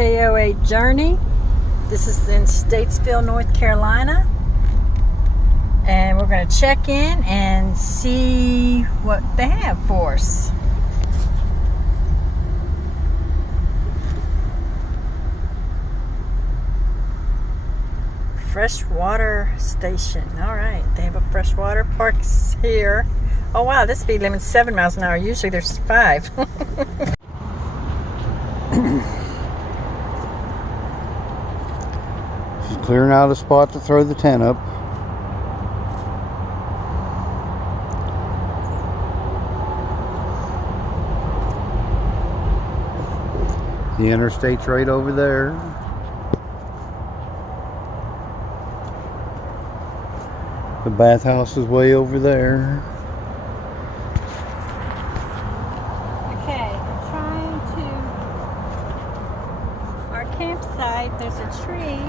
KOA Journey. This is in Statesville, North Carolina. And we're going to check in and see what they have for us. Freshwater station. All right, they have a freshwater park here. Oh wow, this speed limit's 7 miles an hour. Usually there's 5. She's clearing out a spot to throw the tent up. The interstate's right over there. The bathhouse is way over there. Okay, I'm trying to... Our campsite, there's a tree.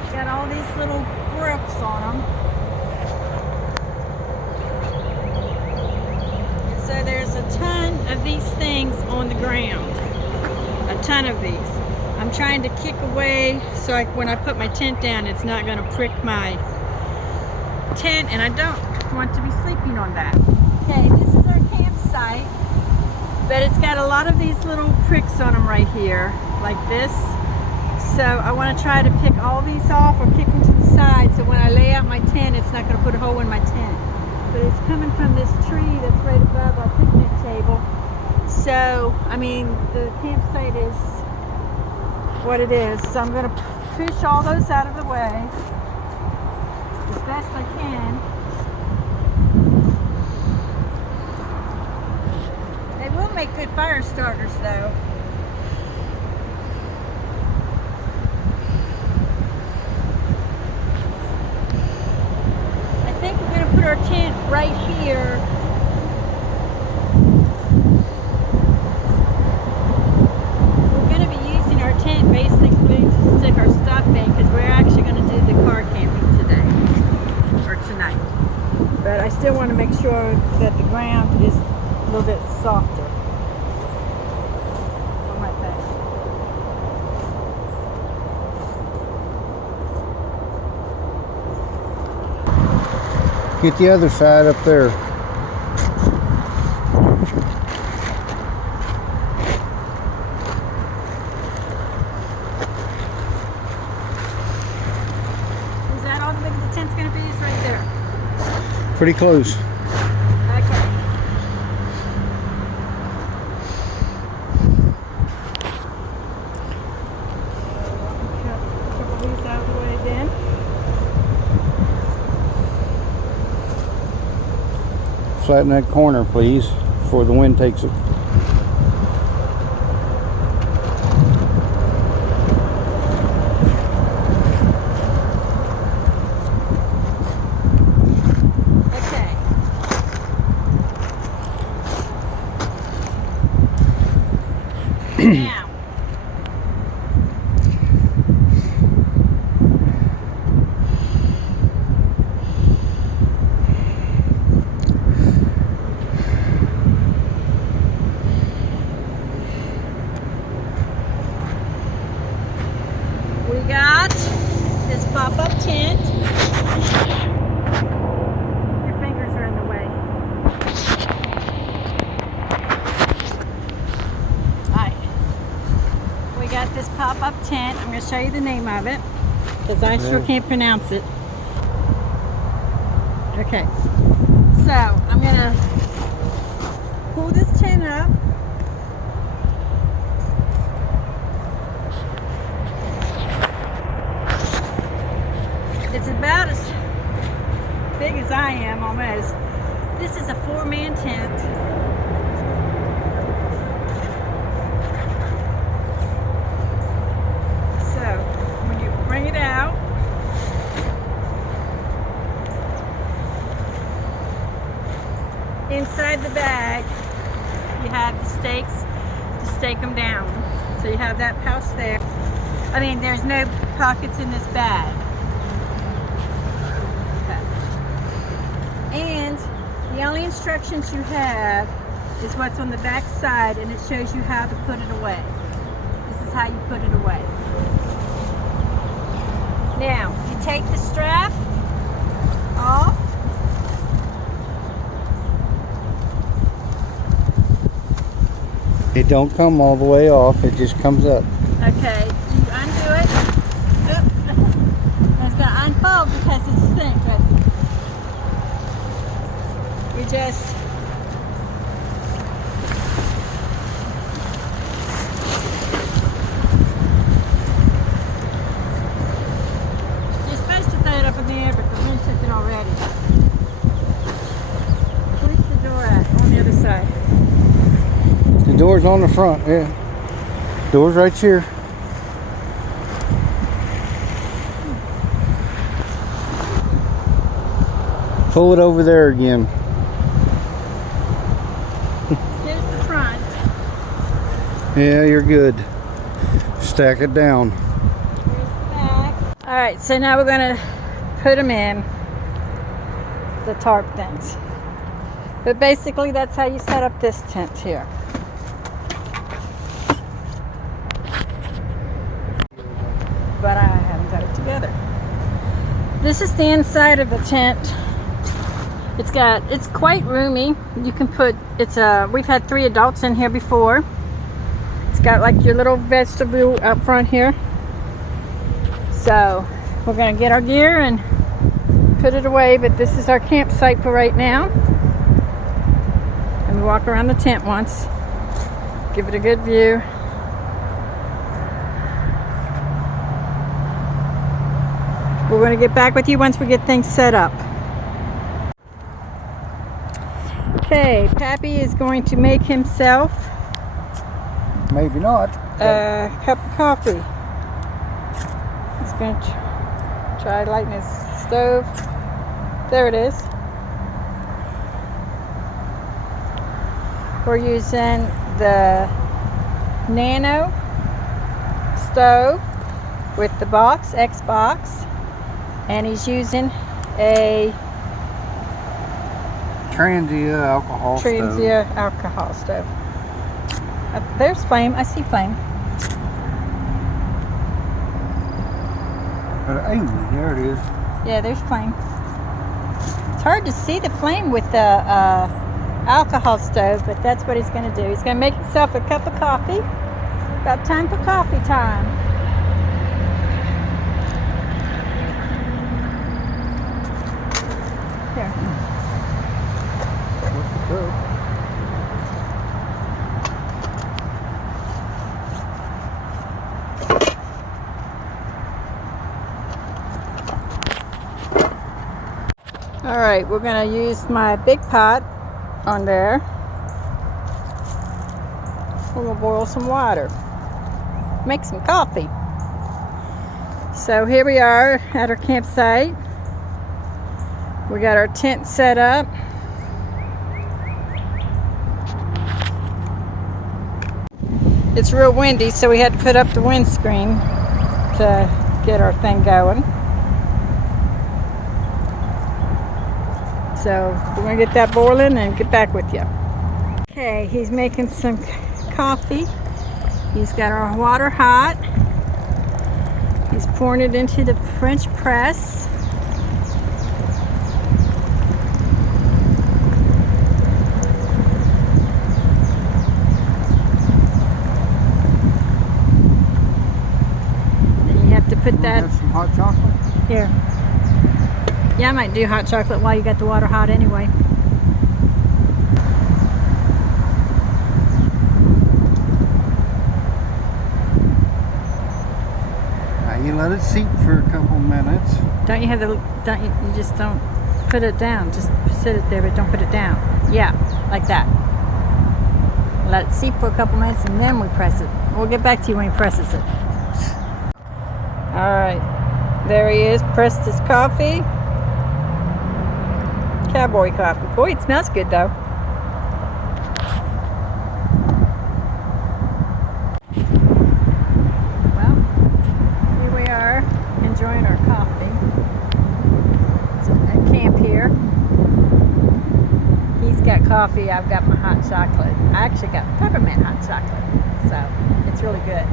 It's got all these little brooks on them. And so there's a ton of these things on the ground. A ton of these. I'm trying to kick away so when I put my tent down, it's not going to prick my tent, and I don't want to be sleeping on that. Okay, this is our campsite, but it's got a lot of these little pricks on them right here, like this. So I want to try to pick all these off or kick them to the side so when I lay out my tent, it's not going to put a hole in my tent. But it's coming from this tree that's right above our picnic table. So, I mean, the campsite is what it is. So I'm going to push all those out of the way as best I can. They will make good fire starters though. I think we're going to put our tent right here. We're going to be using our tent basically to stick our stuff in because we're actually going to do the car camping today. Tonight, but I still want to make sure that the ground is a little bit softer on my back. Get the other side up there. Pretty close. Okay. Cut a couple of these out of the way again. Flatten that corner, please, before the wind takes it. Now, we got this pop-up tent. Your fingers are in the way. Got this pop-up tent. I'm going to show you the name of it because I sure can't pronounce it. Okay, so I'm going to pull this tent up. It's about as big as I am almost. This is a 4-man tent. Bring it out. Inside the bag, you have the stakes to stake them down. So you have that pouch there. I mean, there's no pockets in this bag. Okay. And the only instructions you have is what's on the back side, and it shows you how to put it away. This is how you put it away. Now, you take the strap off. It don't come all the way off, it just comes up. Okay, you undo it. Oop. It's going to unfold because it's thin, but you just you're supposed to throw it up in the air, but the wind took it already. Where's the door at? On the other side. The door's on the front, yeah. Door's right here. Pull it over there again. Here's the front. Yeah, you're good. Stack it down. Here's the back. All right, so now we're going to put them in the tarp things. But basically, that's how you set up this tent here. But I haven't got it together. This is the inside of the tent. It's quite roomy. You can put, we've had 3 adults in here before. It's got like your little vegetable up front here. So we're gonna get our gear and put it away, but this is our campsite for right now. And we walk around the tent once, give it a good view. We're going to get back with you once we get things set up. Okay, Pappy is going to make himself Maybe not. a cup of coffee. He's going to try lighting his stove. There it is. We're using the Nano stove with the box, X box. And he's using a Transia alcohol stove. There's flame. I see flame. Hey, there it is. Yeah, there's flame. It's hard to see the flame with the alcohol stove, but that's what he's going to do. He's going to make himself a cup of coffee. About time for coffee time. Here. All right, we're going to use my big pot on there. We're going to boil some water. Make some coffee. So here we are at our campsite. We got our tent set up. It's real windy, so we had to put up the windscreen to get our thing going. So we're gonna get that boiling and get back with you. Okay, he's making some coffee. He's got our water hot. He's pouring it into the French press. Put that. Have some hot chocolate? Here. Yeah, I might do hot chocolate while you got the water hot anyway. Now you let it seep for a couple minutes. Don't you have the? Don't you? You just don't put it down. Just sit it there, but don't put it down. Yeah, like that. Let it seep for a couple minutes, and then we press it. We'll get back to you when he presses it. All right, there he is, pressed his coffee. Cowboy coffee. Boy, it smells good though. Well, here we are, enjoying our coffee. It's at camp here. He's got coffee, I've got my hot chocolate. I actually got peppermint hot chocolate, so it's really good.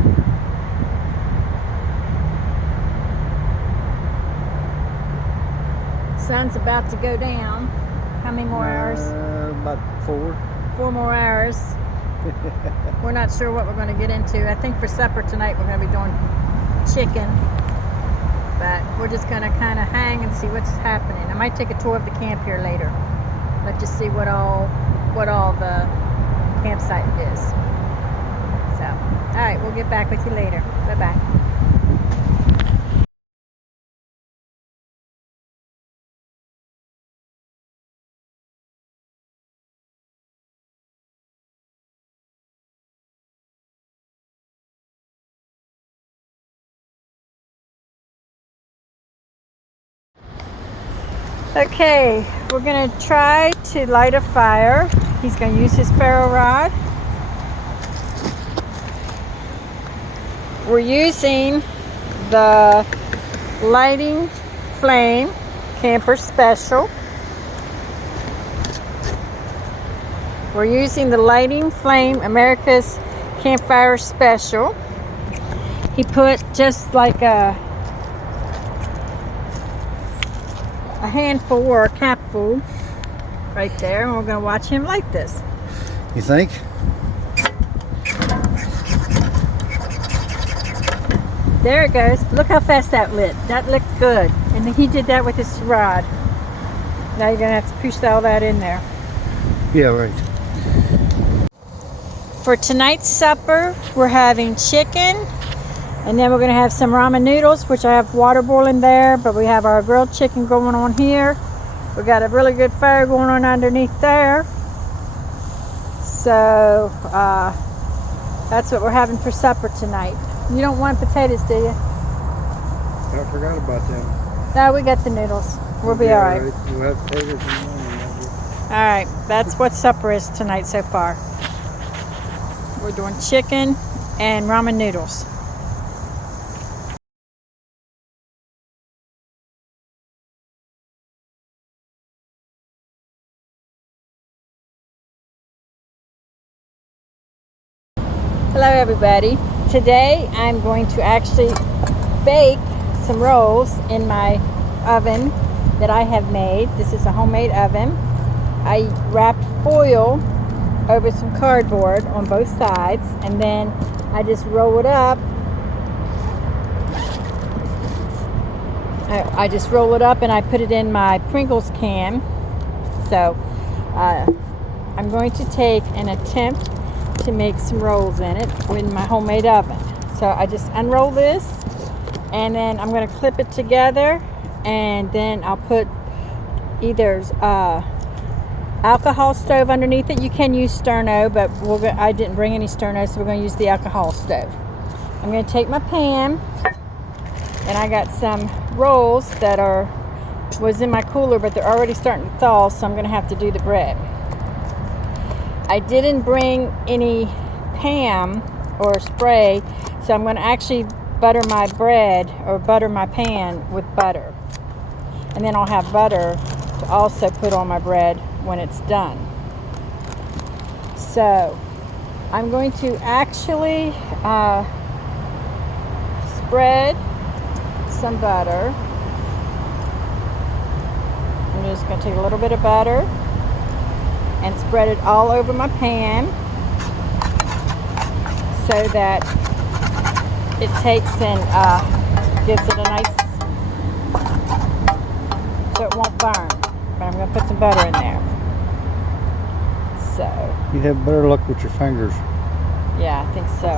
Sun's about to go down. How many more hours? About 4. 4 more hours. We're not sure what we're going to get into. I think for supper tonight we're going to be doing chicken. But we're just going to kind of hang and see what's happening. I might take a tour of the camp here later. Let's just see what all the campsite is. So, all right, we'll get back with you later. Bye-bye. Okay, we're going to try to light a fire. He's going to use his ferro rod. We're using the Lighting Flame Camper Special. We're using the Lighting Flame America's Campfire Special. He put just like a handful or a capful right there, and we're going to watch him light this. You think? There it goes. Look how fast that lit. That looked good. And he did that with his rod. Now you're going to have to push all that in there. Yeah, right. For tonight's supper, we're having chicken, and then we're going to have some ramen noodles, which I have water boiling there, but we have our grilled chicken going on here. We got a really good fire going on underneath there. So that's what we're having for supper tonight. You don't want potatoes, do you? I forgot about them. No, we got the noodles. We'll be all right. We'll have potatoes in the morning. All right, that's what supper is tonight so far. We're doing chicken and ramen noodles. Hello everybody. Today I'm going to actually bake some rolls in my oven that I have made. This is a homemade oven. I wrapped foil over some cardboard on both sides, and then I just roll it up. I just roll it up and I put it in my Pringles can. So I'm going to take an attempt to make some rolls in it in my homemade oven. So I just unroll this, and then I'm going to clip it together, and then I'll put either alcohol stove underneath it. You can use sterno, but I didn't bring any sterno, so we're going to use the alcohol stove. I'm going to take my pan, and I got some rolls that was in my cooler, but they're already starting to thaw, so I'm going to have to do the bread. I didn't bring any Pam or spray, so I'm going to actually butter my bread or butter my pan with butter. And then I'll have butter to also put on my bread when it's done. So I'm going to actually spread some butter. I'm just going to take a little bit of butter and spread it all over my pan so that it takes and gives it a nice, so it won't burn. But I'm going to put some butter in there. So You'd have better luck with your fingers. yeah, I think so.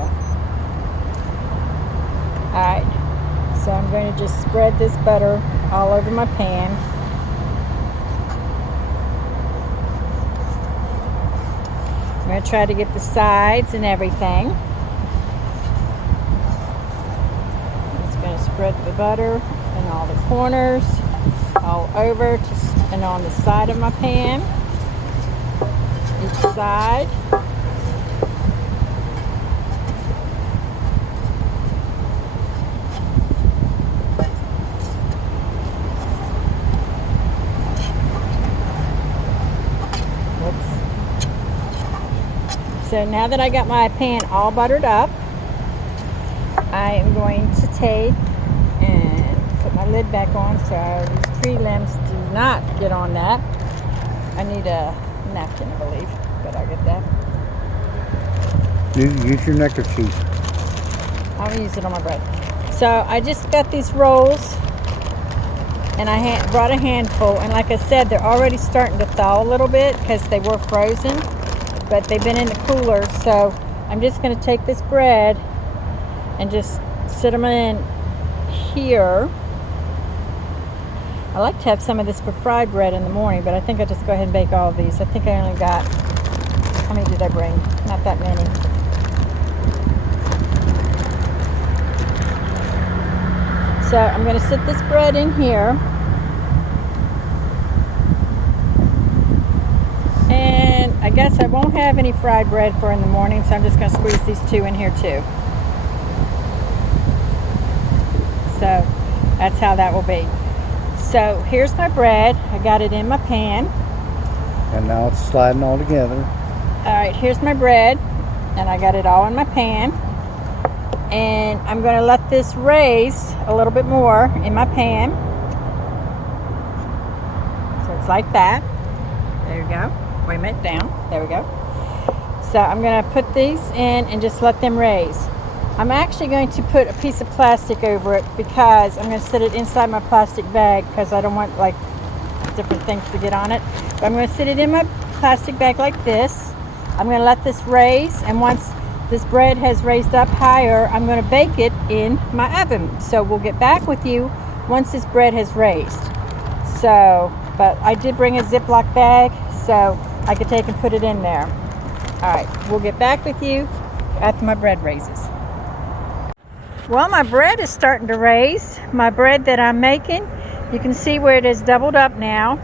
Alright, so I'm going to just spread this butter all over my pan. I'm going to try to get the sides and everything. I'm just going to spread the butter in all the corners, all over, and on the side of my pan. Each side. So now that I got my pan all buttered up, I am going to take and put my lid back on so these tree limbs do not get on that. I need a napkin, I believe, but I'll get that. Use your neckerchief. I'll use it on my bread. So I just got these rolls, and I brought a handful, and like I said, they're already starting to thaw a little bit because they were frozen, but they've been in the cooler. So I'm just going to take this bread and just sit them in here. I like to have some of this for fried bread in the morning, but I think I'll just go ahead and bake all of these. I think I only got, how many did I bring? Not that many. So I'm going to sit this bread in here. And I guess I won't have any fried bread for in the morning, so I'm just going to squeeze these two in here too. So that's how that will be. So here's my bread. I got it in my pan. And now it's sliding all together. All right, here's my bread, and I got it all in my pan. And I'm going to let this raise a little bit more in my pan. So it's like that. There you go. Wait a minute, down. There we go. So I'm going to put these in and just let them raise. I'm actually going to put a piece of plastic over it because I'm going to set it inside my plastic bag because I don't want like different things to get on it. But I'm going to sit it in my plastic bag like this. I'm going to let this raise, and once this bread has raised up higher, I'm going to bake it in my oven. So we'll get back with you once this bread has raised. So, but I did bring a Ziploc bag so I could take and put it in there. All right, we'll get back with you after my bread raises. Well, my bread is starting to raise. My bread that I'm making, you can see where it is doubled up now.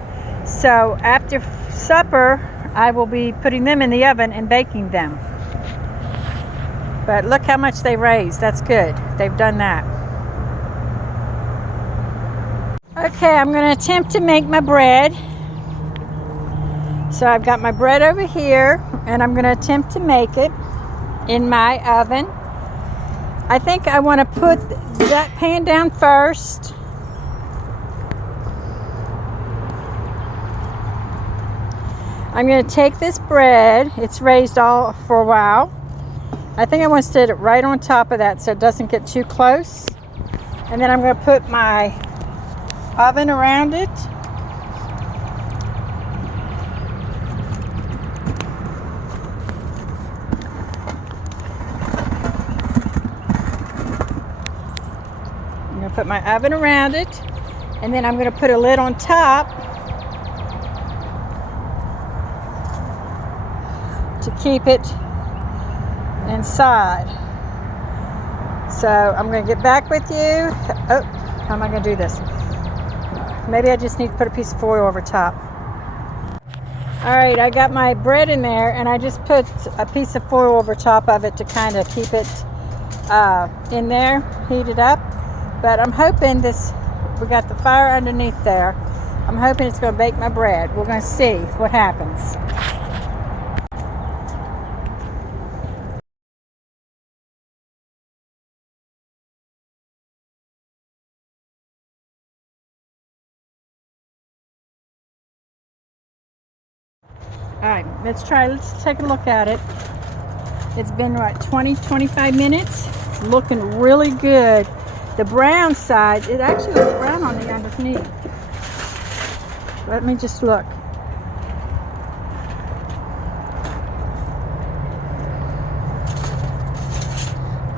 So after supper, I will be putting them in the oven and baking them. But look how much they raised. That's good. They've done that. Okay, I'm going to attempt to make my bread. So I've got my bread over here, and I'm going to attempt to make it in my oven. I think I want to put that pan down first. I'm going to take this bread. It's raised all for a while. I think I want to set it right on top of that so it doesn't get too close. And then I'm going to put my oven around it. I'm going to put my oven around it, and then I'm going to put a lid on top to keep it inside. So I'm going to get back with you. Oh, how am I going to do this? Maybe I just need to put a piece of foil over top. All right, I got my bread in there, and I just put a piece of foil over top of it to kind of keep it in there, heated up. But I'm hoping we got the fire underneath there. I'm hoping it's going to bake my bread. We're going to see what happens. All right, let's take a look at it. It's been, what, 20-25 minutes? It's looking really good. The brown side, it actually looks brown on the underneath. Let me just look.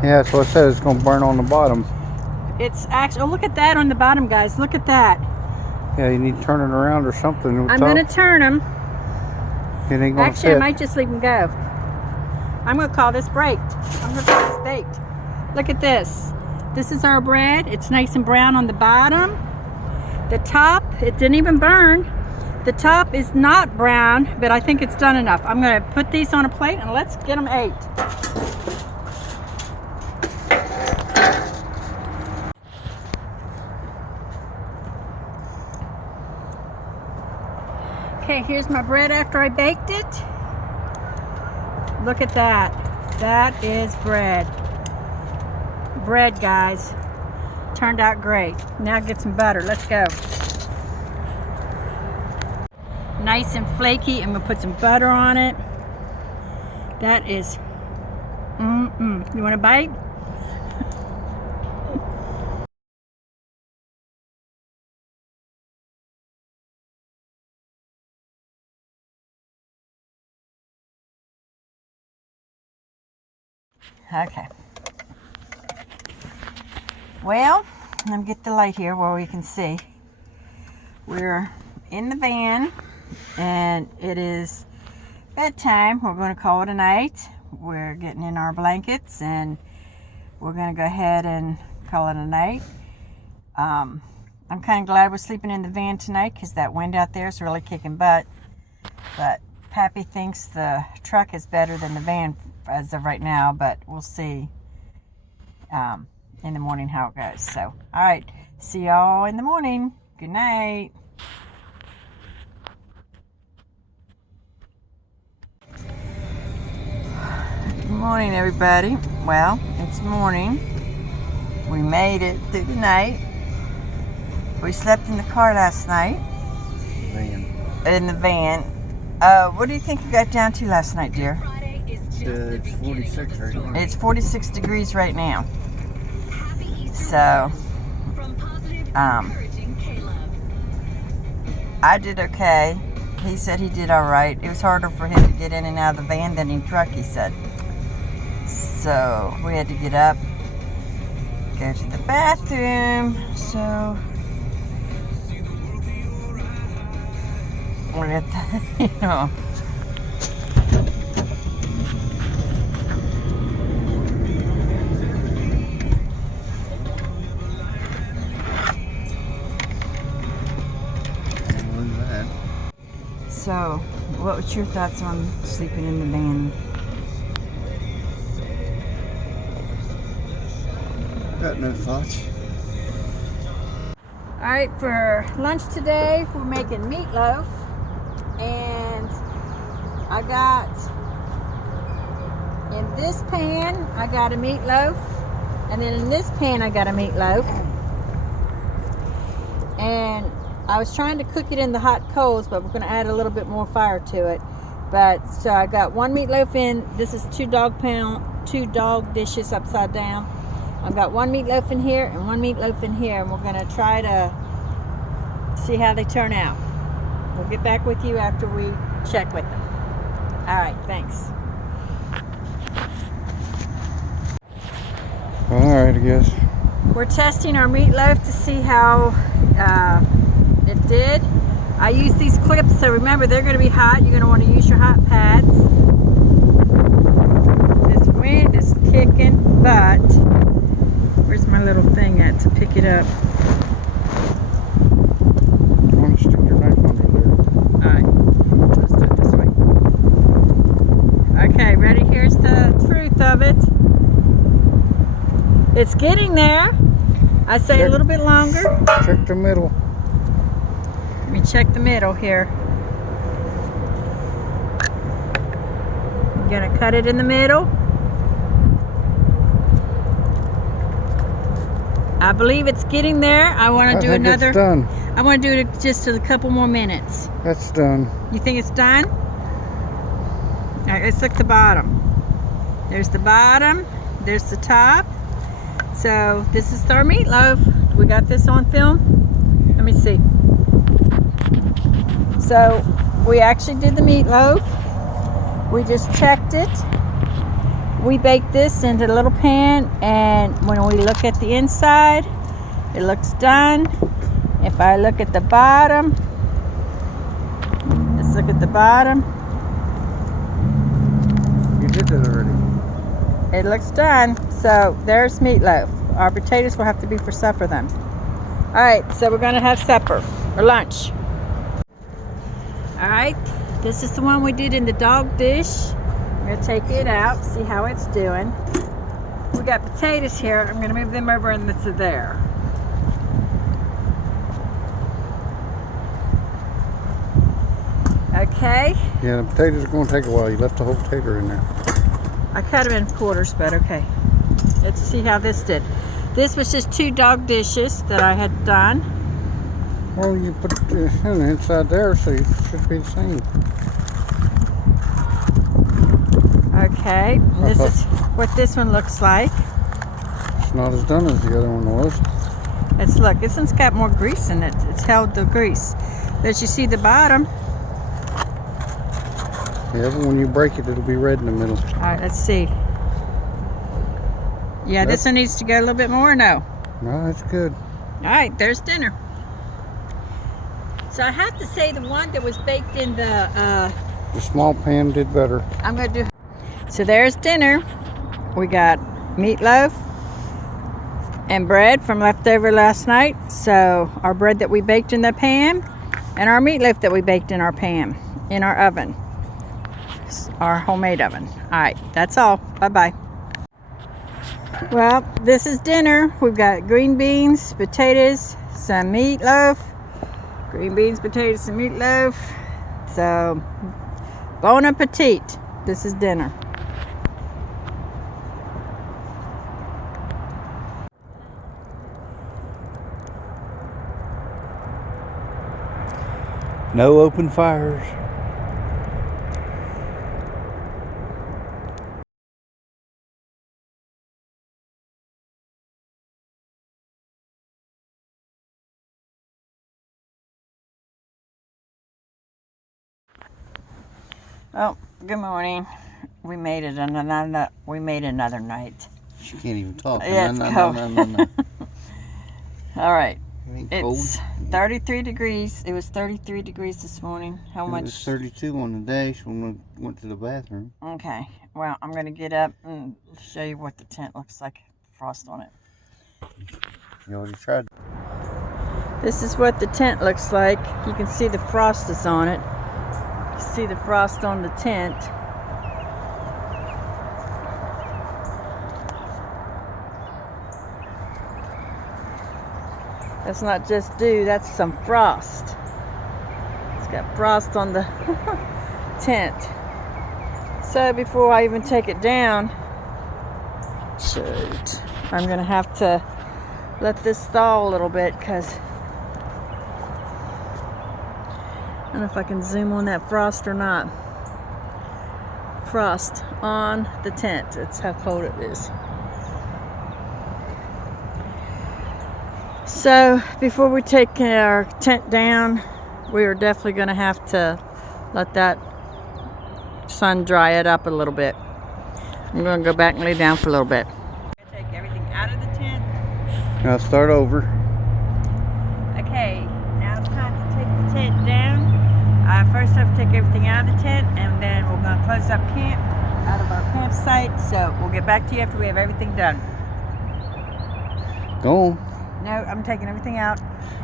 Yeah, that's what I said. It's going to burn on the bottom. It's actually, oh, look at that on the bottom, guys. Look at that. Yeah, you need to turn it around or something. I'm going to turn them. It ain't gonna Actually, fit. I might just leave them go. I'm going to call this baked. I'm going to call this baked. Look at this. This is our bread. It's nice and brown on the bottom. The top, it didn't even burn. The top is not brown, but I think it's done enough. I'm going to put these on a plate and let's get them ate. Okay, here's my bread after I baked it. Look at that. That is bread. Bread, guys. Turned out great. Now get some butter. Let's go. nice and flaky. I'm gonna put some butter on it. That is, You want a bite? Okay. Well, let me get the light here where we can see. We're in the van and it is bedtime. We're going to call it a night. We're getting in our blankets and we're going to go ahead and call it a night. I'm kind of glad we're sleeping in the van tonight because that wind out there is really kicking butt. But Pappy thinks the truck is better than the van as of right now, but we'll see in the morning how it goes. So, all right, see y'all in the morning. Good night. Good morning, everybody. Well, it's morning. We made it through the night. We slept in the car last night. In the van. What do you think you got down to last night, dear? It's 46 right now. It's 46 degrees right now. So, I did okay. He said he did all right. It was harder for him to get in and out of the van than in truck, he said. So, we had to get up, go to the bathroom. So, we're at the, you know. So, what was your thoughts on sleeping in the van? Got no thoughts. Alright, for lunch today, we're making meatloaf. And I got, in this pan, I got a meatloaf. And then in this pan, I got a meatloaf. And I was trying to cook it in the hot coals, but we're going to add a little bit more fire to it. But so I got one meatloaf in. This is two dog dishes upside down. I've got one meatloaf in here and one meatloaf in here, and we're going to try to see how they turn out. We'll get back with you after we check with them. All right, thanks. All right, I guess. We're testing our meatloaf to see how it did. I use these clips, so remember they're going to be hot. You're going to want to use your hot pads. This wind is kicking butt. Where's my little thing at to pick it up? You want to stick your knife under there? Alright, let's do it this way. Okay, ready? Here's the truth of it. It's getting there. I say a little bit longer. Check the middle. Let me check the middle here. I'm gonna cut it in the middle. I believe it's getting there. I want to do another. It's done. I want to do it just a couple more minutes. That's done. You think it's done? All right, let's look at the bottom. There's the bottom. There's the top. So this is our meatloaf. We got this on film. Let me see. So we actually did the meatloaf. We just checked it. We baked this into a little pan, and when we look at the inside, it looks done. If I look at the bottom, let's look at the bottom. You did that already. It looks done. So there's meatloaf. Our potatoes will have to be for supper then. All right, so we're gonna have supper or lunch. All right, this is the one we did in the dog dish. I'm gonna take it out, see how it's doing. We got potatoes here. I'm gonna move them over into there. Okay. Yeah, the potatoes are going to take a while. You left the whole potato in there. I cut them in quarters, but okay. Let's see how this did. This was just two dog dishes that I had done. Well, you put the inside there, so it should be the same. Okay, this is what this one looks like. It's not as done as the other one was. Look, this one's got more grease in it. It's held the grease. But you see the bottom. Yeah, but when you break it, it'll be red in the middle. All right, let's see. Yeah, this one needs to go a little bit more, or no? No, that's good. All right, there's dinner. So I have to say the one that was baked in the small pan did better. I'm gonna do. So there's dinner. We got meatloaf and bread from leftover last night. So our bread that we baked in the pan and our meatloaf that we baked in our pan, in our oven, our homemade oven. All right, that's all. Bye-bye. Well, this is dinner. We've got green beans, potatoes, some meatloaf. Green beans, potatoes, some meatloaf. So, bon appetit. This is dinner. No open fires. Oh, good morning. We made it another night. She can't even talk. Yeah, it's cold. No. All right. It's 33 degrees. It was 33 degrees this morning. How much? It was 32 on the day when we went to the bathroom. Okay. Well, I'm going to get up and show you what the tent looks like. Frost on it. You already tried. This is what the tent looks like. You can see the frost is on it. You see the frost on the tent. That's not just dew, that's some frost. It's got frost on the tent. So before I even take it down, shoot, I'm gonna have to let this thaw a little bit because I don't know if I can zoom on that frost or not. Frost on the tent. That's how cold it is. So before we take our tent down, we are definitely going to have to let that sun dry it up a little bit. I'm going to go back and lay down for a little bit. Take everything out of the tent. Now start over. Okay, now it's time to take the tent down. First I have to take everything out of the tent, and then we're going to close up camp out of our campsite. So we'll get back to you after we have everything done. Go on. No, I'm taking everything out.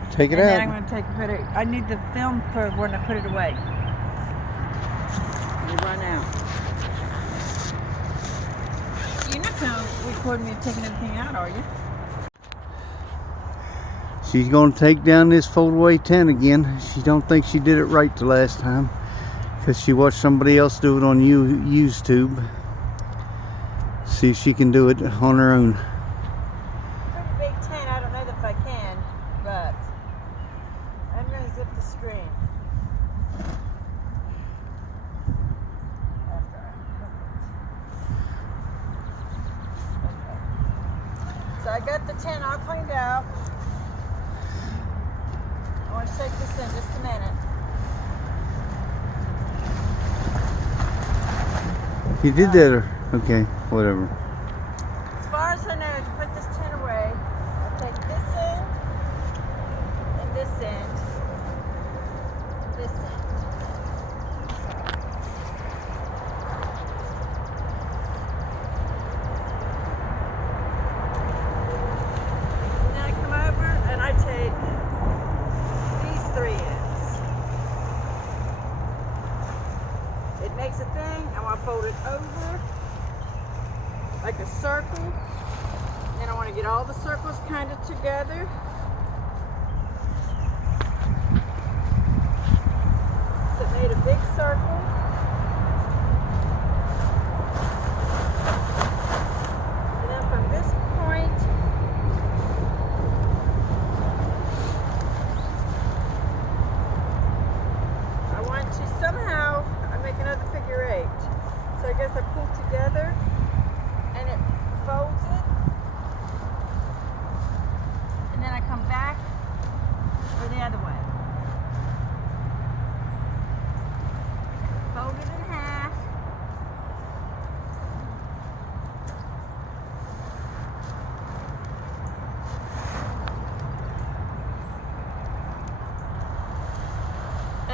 Take it and out. Then I'm going to put it. I need the film for when I put it away. You run out. You're not going to record me taking everything out, are you? She's going to take down this fold-away tent again. She don't think she did it right the last time because she watched somebody else do it on YouTube. See if she can do it on her own. Pretty big tent. I don't know if I can, but I'm going to zip the screen. So I got the tent all cleaned out. I want to shake this in just a minute. You did that, or okay, whatever. As far as I know, to put this tent away, I'll take this end, and this end, and this end. And then I come over and I take these three ends. It makes a thing. I want to fold it over like a circle. Then I want to get all the circles kind of together. So it made a big circle. And then from this point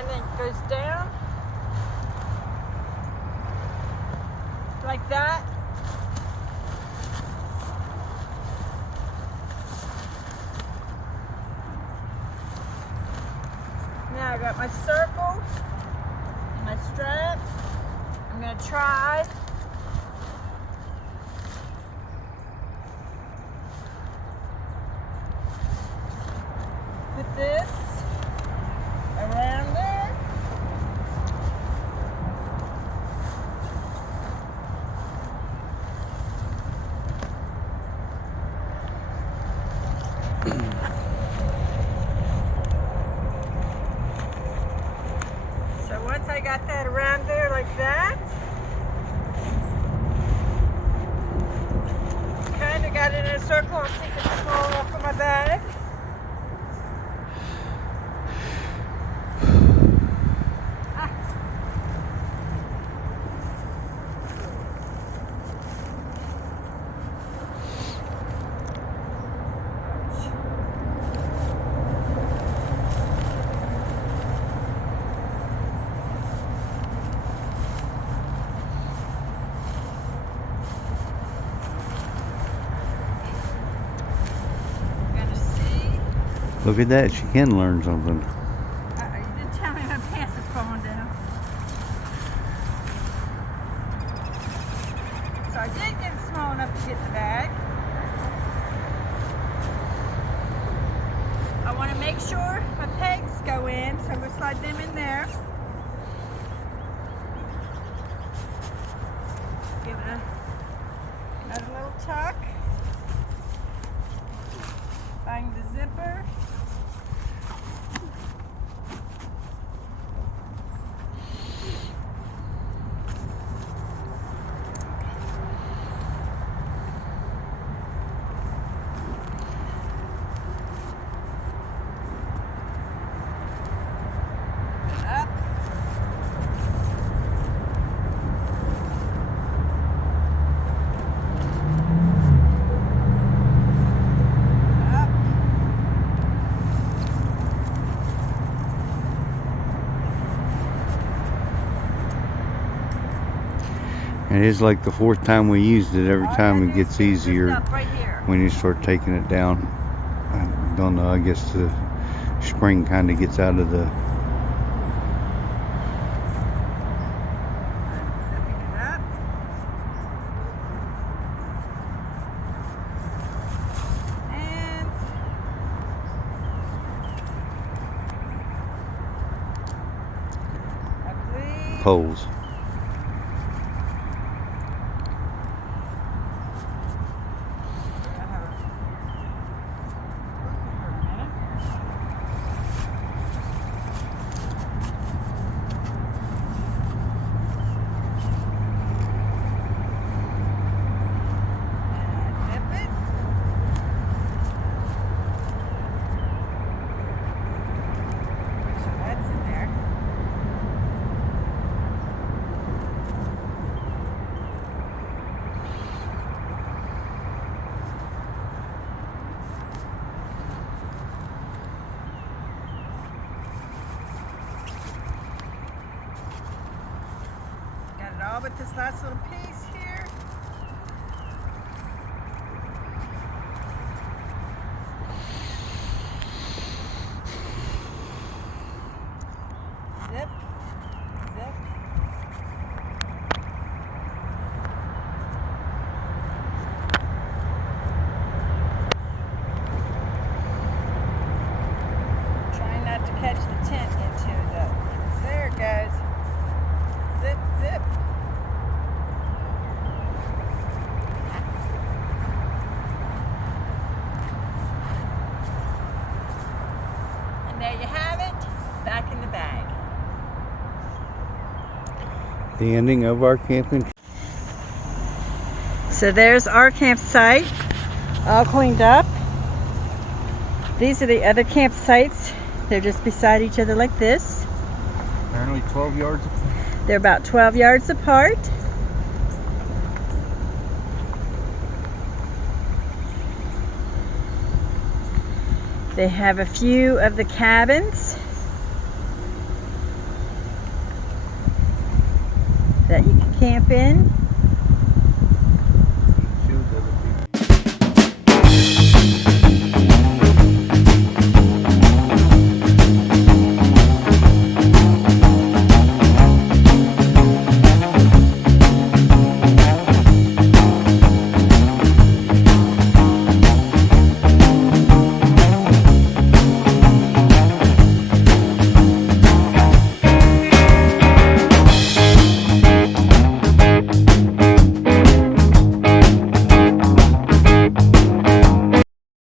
and then it goes down like that. Now I got my circle, my strap. I'm going to try put this around there. So once I got that around there like that, kind of got it in a circle. I'll see if it's small enough for my bag. Look at that, she can learn something. You didn't tell me my pants is falling down. So I did get it small enough to get in the bag. I want to make sure my pegs go in, so I'm going to slide them in there. Give it another little tuck. Find the zipper. Up. It is like the fourth time we used it. Every time it gets easier Right here. when you start taking it down. I don't know, I guess the spring kind of gets out of the... Zipping it up. And I believe poles. all but this last little piece here. Zip, zip. Trying not to catch the tent into it though. There it goes. Zip, zip. And there you have it, back in the bag. The ending of our camping. So there's our campsite, all cleaned up. These are the other campsites. They're just beside each other like this. Apparently 12 yards apart. They're about 12 yards apart. They have a few of the cabins. that you can camp in.